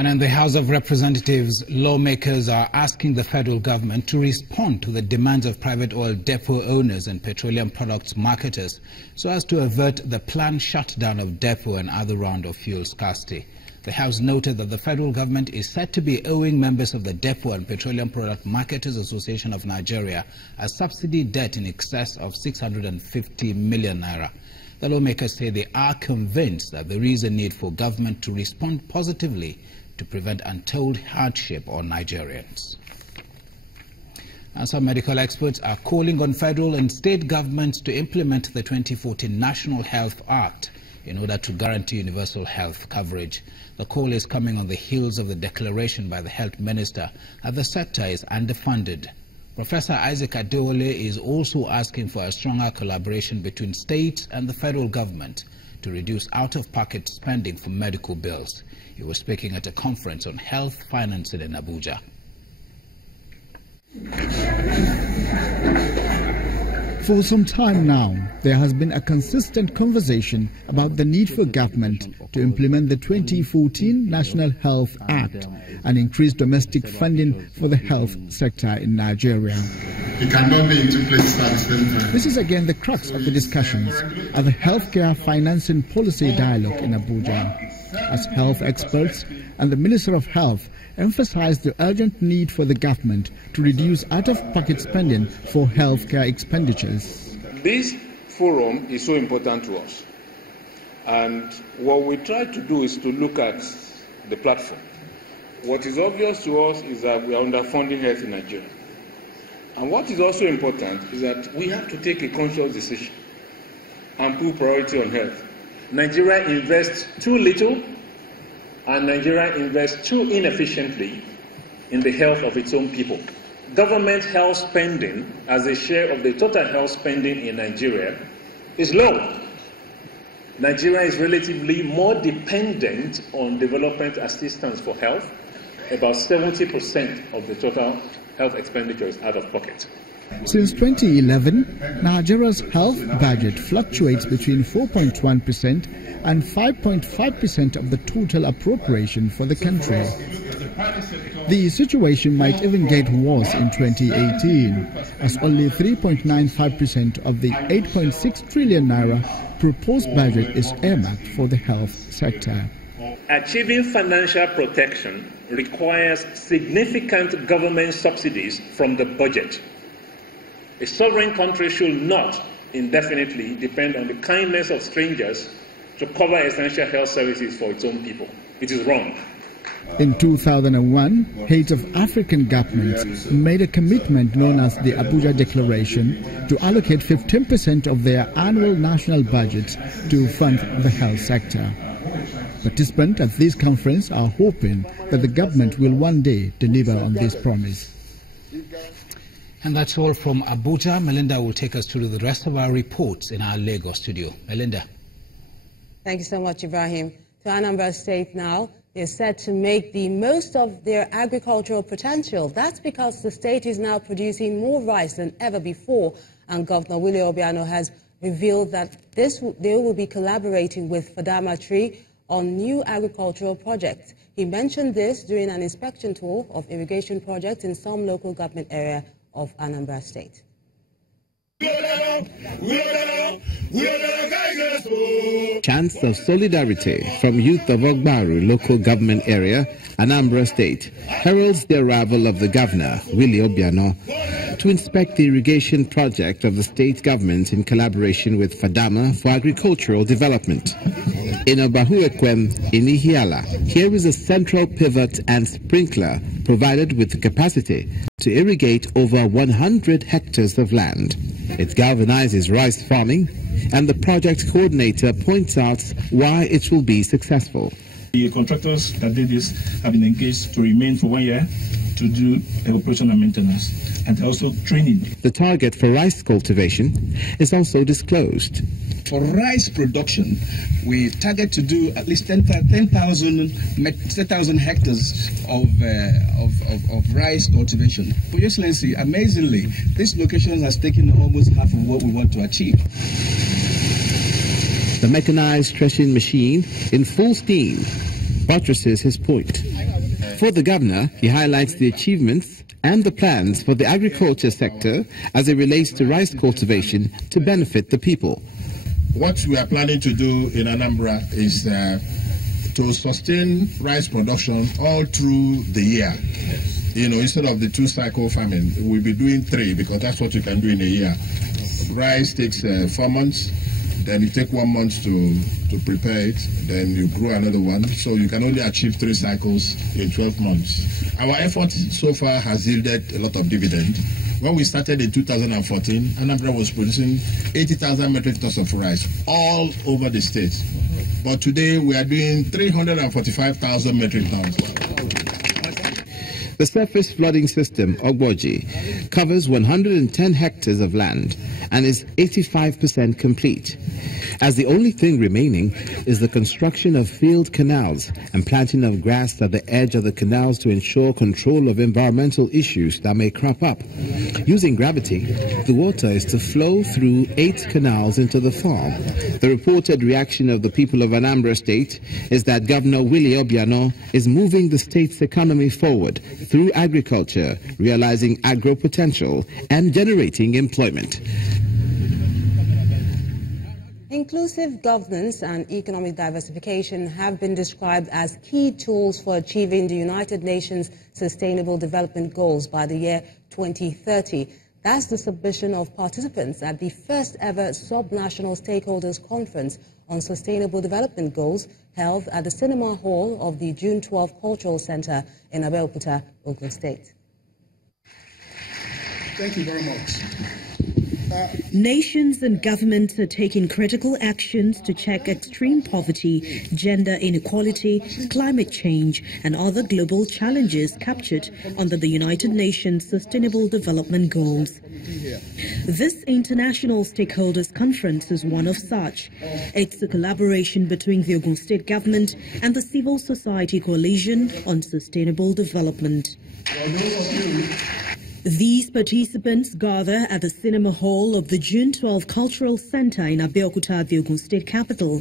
And in the House of Representatives, lawmakers are asking the federal government to respond to the demands of private oil depot owners and petroleum products marketers so as to avert the planned shutdown of depot and other round of fuel scarcity. The House noted that the federal government is said to be owing members of the Depot and Petroleum Product Marketers Association of Nigeria a subsidy debt in excess of 650 million naira. The lawmakers say they are convinced that there is a need for government to respond positively to prevent untold hardship on Nigerians. And some medical experts are calling on federal and state governments to implement the 2014 National Health Act in order to guarantee universal health coverage. The call is coming on the heels of the declaration by the health minister that the sector is underfunded. Professor Isaac Adewale is also asking for a stronger collaboration between states and the federal government to reduce out-of-pocket spending for medical bills. He was speaking at a conference on health financing in Abuja. For some time now, there has been a consistent conversation about the need for government to implement the 2014 National Health Act and increase domestic funding for the health sector in Nigeria. It cannot be in two places at the same time. This is again the crux of the discussions at the Healthcare Financing Policy Dialogue in Abuja, as health experts and the Minister of Health emphasized the urgent need for the government to reduce out-of-pocket spending for healthcare expenditures. This forum is so important to us, and what we try to do is to look at the platform. What is obvious to us is that we are underfunding health in Nigeria. And what is also important is that we have to take a conscious decision and put priority on health. Nigeria invests too little, and Nigeria invests too inefficiently in the health of its own people. Government health spending as a share of the total health spending in Nigeria is low. Nigeria is relatively more dependent on development assistance for health. About 70% of the total health expenditure is out of pocket. Since 2011, Nigeria's health budget fluctuates between 4.1% and 5.5% of the total appropriation for the country. The situation might even get worse in 2018, as only 3.95% of the 8.6 trillion naira proposed budget is earmarked for the health sector. Achieving financial protection requires significant government subsidies from the budget. A sovereign country should not indefinitely depend on the kindness of strangers to cover essential health services for its own people. It is wrong. In 2001, heads of African governments made a commitment known as the Abuja Declaration to allocate 15% of their annual national budgets to fund the health sector. Participants at this conference are hoping that the government will one day deliver on this promise. And that's all from Abuja. Melinda will take us through the rest of our reports in our Lagos studio. Melinda. Thank you so much, Ibrahim. To Anambra State now, they're set to make the most of their agricultural potential. That's because the state is now producing more rice than ever before, and Governor W.H.O has revealed that they will be collaborating with Pt.3 on new agricultural projects. He mentioned this during an inspection tour of irrigation projects in some local government area of Anambra State. Chants of solidarity from youth of Ogbaru local government area, Anambra State, heralds the arrival of the governor, W.H.O, to inspect the irrigation project of the state government in collaboration with Fadama for agricultural development. In Obahuekwem, in Ihiala, here is a central pivot and sprinkler provided with the capacity to irrigate over 100 hectares of land. It galvanizes rice farming, and the project coordinator points out why it will be successful. The contractors that did this have been engaged to remain for 1 year to do operation and maintenance, and also training. The target for rice cultivation is also disclosed. For rice production, we target to do at least 10,000 hectares of rice cultivation. For Your Excellency, amazingly, this location has taken almost half of what we want to achieve. The mechanized threshing machine in full steam. buttresses his point. For the governor, he highlights the achievements and the plans for the agriculture sector as it relates to rice cultivation to benefit the people. What we are planning to do in Anambra is to sustain rice production all through the year. You know, instead of the 2-cycle farming, we'll be doing 3 because that's what you can do in a year. Rice takes 4 months, then you take 1 month to prepare it, then you grow another one. So you can only achieve 3 cycles in 12 months. Our effort so far has yielded a lot of dividend. When we started in 2014, Anambra was producing 80,000 metric tons of rice all over the state. But today we are doing 345,000 metric tons. The surface flooding system, Ogboji, covers 110 hectares of land and is 85% complete. As the only thing remaining is the construction of field canals and planting of grass at the edge of the canals to ensure control of environmental issues that may crop up. Using gravity, the water is to flow through 8 canals into the farm. The reported reaction of the people of Anambra State is that Governor W.H.O is moving the state's economy forward through agriculture, realizing agro potential and generating employment. Inclusive governance and economic diversification have been described as key tools for achieving the United Nations Sustainable Development Goals by the year 2030. That's the submission of participants at the first ever Sub-National Stakeholders Conference on Sustainable Development Goals held at the Cinema Hall of the June 12 Cultural Center in Abeokuta, Ogun State. Thank you very much. Nations and governments are taking critical actions to check extreme poverty, gender inequality, climate change, and other global challenges captured under the United Nations Sustainable Development Goals. This International Stakeholders Conference is one of such. It's a collaboration between the Ogun State government and the Civil Society Coalition on Sustainable Development. These participants gather at the Cinema Hall of the June 12 Cultural Center in Abeokuta, the Ogun State capital.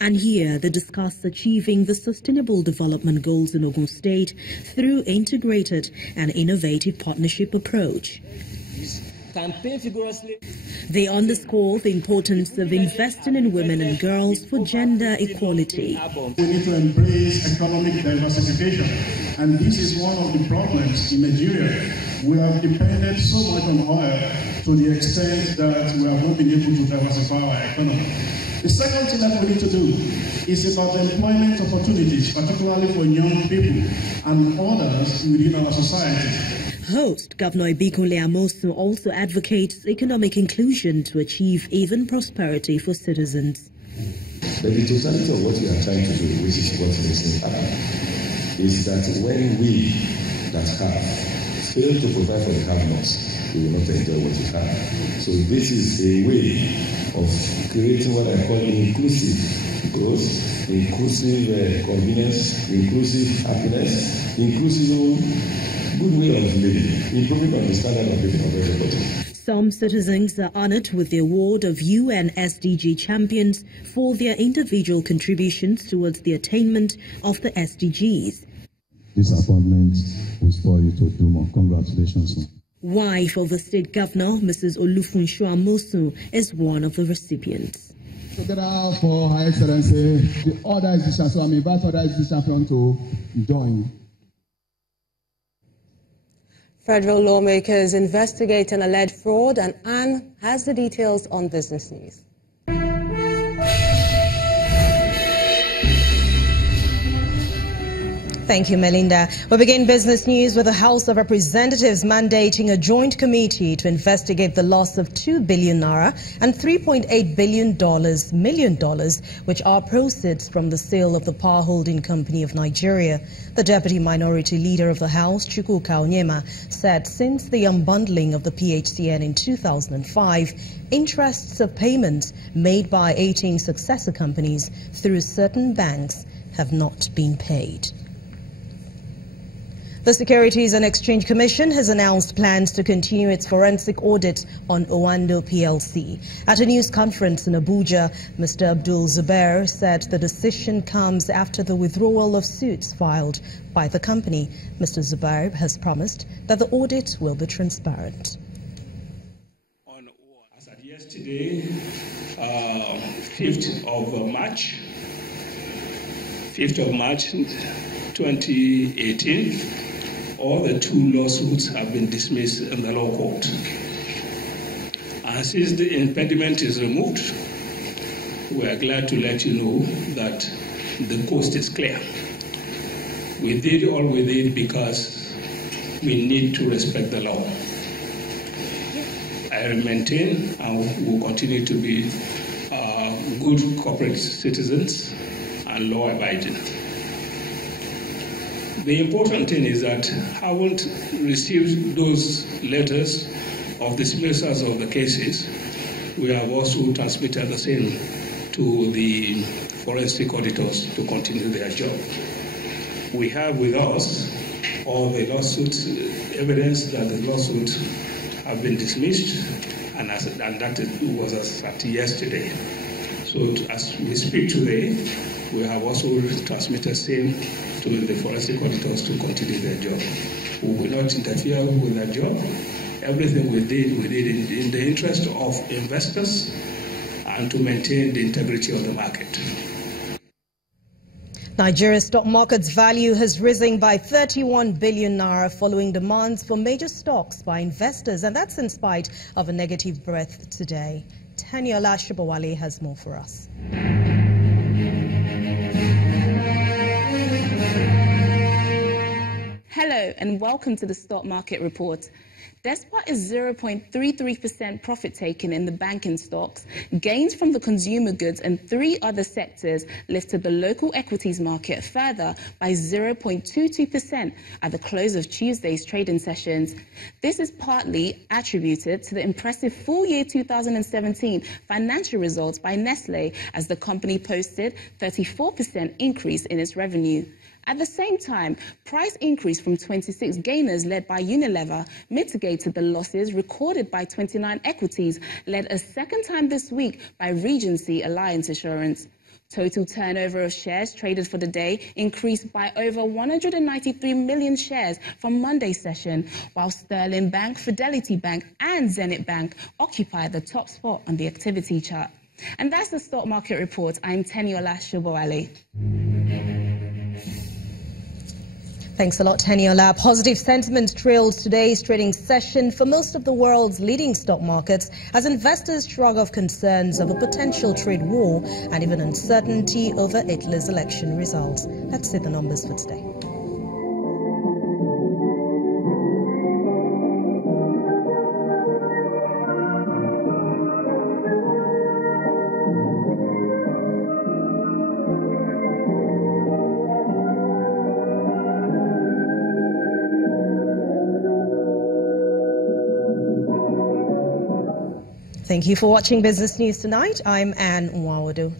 And here they discuss achieving the Sustainable Development Goals in Ogun State through integrated and innovative partnership approach. They underscore the importance of investing in women and girls for gender equality. We need to embrace economic diversification, and this is one of the problems in Nigeria. We have depended so much on oil to the extent that we have not been able to diversify our economy. The second thing that we need to do is about employment opportunities, particularly for young people and others within our society. Host Governor Ibikunle Amosun also advocates economic inclusion to achieve even prosperity for citizens. The totality of what we are trying to do, which is what is happening, is that when we that have fail to provide for the have-nots, we will not enjoy what we have. So this is a way of creating what I call inclusive growth, inclusive convenience, inclusive happiness, inclusive good way of living, improving on the standard of living of everybody. Some citizens are honored with the award of UN SDG champions for their individual contributions towards the attainment of the SDGs. This appointment will spoil you to do more. Congratulations. Wife of the state governor, Mrs. Olufunsho Amosun, is one of the recipients. Together for Her Excellency, the other exhibition, so I invite other exhibition to join. Federal lawmakers investigate an alleged fraud, and Anne has the details on Business News. Thank you, Melinda. We begin business news with the House of Representatives mandating a joint committee to investigate the loss of 2 billion naira and $3.8 million, which are proceeds from the sale of the Power Holding Company of Nigeria. The Deputy Minority Leader of the House, Chukwuka Onyema, said since the unbundling of the PHCN in 2005, interests of payments made by 18 successor companies through certain banks have not been paid. The Securities and Exchange Commission has announced plans to continue its forensic audit on Owando PLC. At a news conference in Abuja, Mr. Abdul Zubair said the decision comes after the withdrawal of suits filed by the company. Mr. Zubair has promised that the audit will be transparent. As at yesterday, 5th of March 2018, all the 2 lawsuits have been dismissed in the law court. And since the impediment is removed, we are glad to let you know that the coast is clear. We did all we did because we need to respect the law. I maintain and will continue to be good corporate citizens and law-abiding. The important thing is that I haven't received those letters of dismissals of the cases. We have also transmitted the same to the forensic auditors to continue their job. We have with us all the lawsuits, evidence that the lawsuits have been dismissed, and that was as at yesterday. So as we speak today, we have also transmitted same to the forensic auditors to continue their job. We will not interfere with their job. Everything we did in the interest of investors and to maintain the integrity of the market. Nigeria's stock market's value has risen by 31 billion naira following demands for major stocks by investors, and that's in spite of a negative breath today. Taniola Shibawale has more for us. Hello and welcome to the Stock Market Report. Despite a 0.33% profit taken in the banking stocks, gains from the consumer goods and 3 other sectors lifted the local equities market further by 0.22% at the close of Tuesday's trading sessions. This is partly attributed to the impressive full year 2017 financial results by Nestle, as the company posted 34% increase in its revenue. At the same time, price increase from 26 gainers led by Unilever mitigated the losses recorded by 29 equities, led a second time this week by Regency Alliance Assurance. Total turnover of shares traded for the day increased by over 193 million shares from Monday's session, while Sterling Bank, Fidelity Bank and Zenith Bank occupied the top spot on the activity chart. And that's the Stock Market Report. I'm Taniola Shibawale. Thanks a lot, Taniola. Positive sentiment trailed today's trading session for most of the world's leading stock markets as investors shrug off concerns of a potential trade war and even uncertainty over Italy's election results. That's it, the numbers for today. Thank you for watching Business News Tonight. I'm Anne Nwawodo.